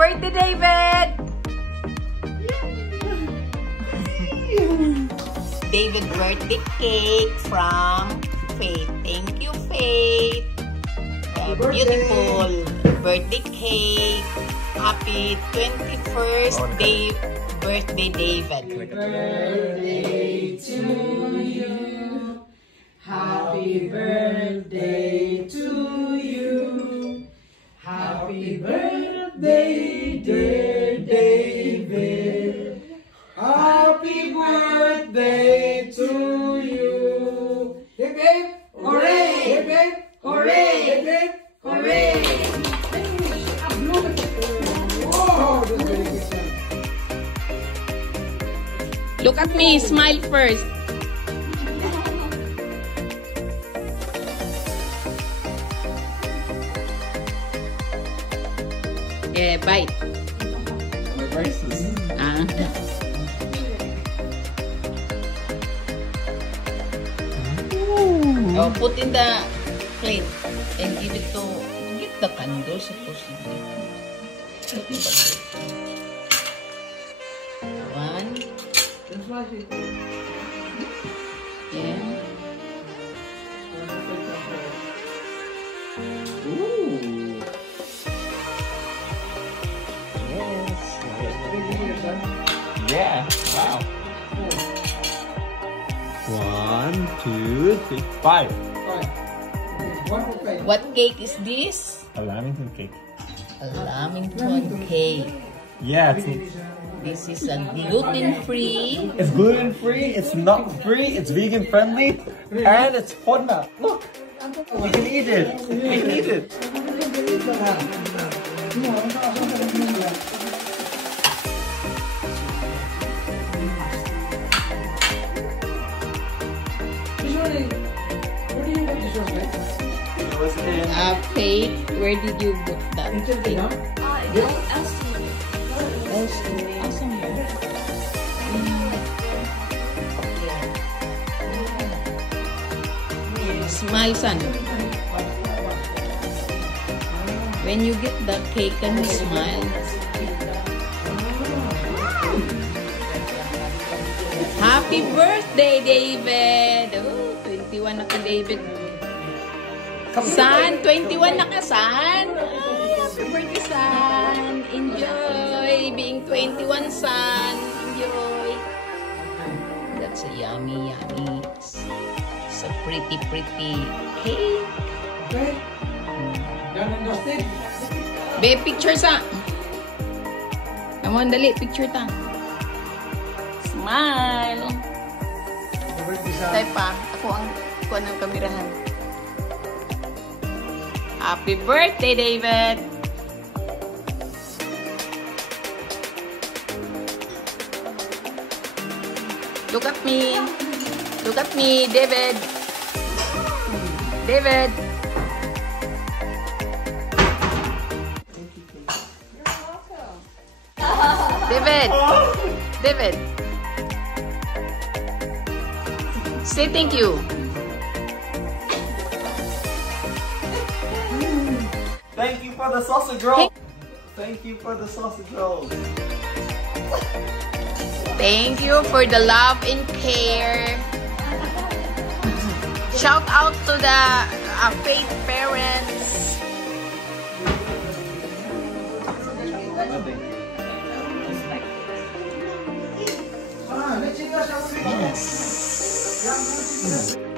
birthday, David! David birthday cake from Faith. Thank you, Faith. Beautiful birthday cake. Happy 21st birthday, David. Birthday to you. Happy birthday to you. Happy birthday, dear David. Happy birthday to you. Hip hip, hooray! Hip hip, hooray! Hip hip, hooray! Oh, this is very good. Look at me, smile first. Yeah, bite. My braces. Oh, put in the plate and give it to the candle supposedly. One. Yeah. Ooh. Yeah, wow. 1, 2, 3, 5. What cake is this? A Lamington cake. A Lamington cake. Yeah, This is a gluten-free. it's gluten free, it's nut free, it's vegan friendly, and it's fun now. Look, we can eat it. We can eat it. Faith, where did you put that cake? Smile, son. When you get that cake, can you smile? Happy birthday, David! Oh, 21 na ka, David. Son, 21 na ka, son. Happy birthday, son. Enjoy being 21, son. Enjoy. That's a yummy, yummy. It's a pretty, pretty cake. Okay. Done and dusted. Be, picture sa. Come on, dali. Picture ta. Smile. Tay pa. Ako ang kamerahan. Happy birthday, David! Look at me. Look at me, David. David. David. David. Say thank you. Thank you for the sausage roll. Thank you for the sausage rolls. Thank you for the love and care. Shout out to the Faith parents. Let's see. Yes.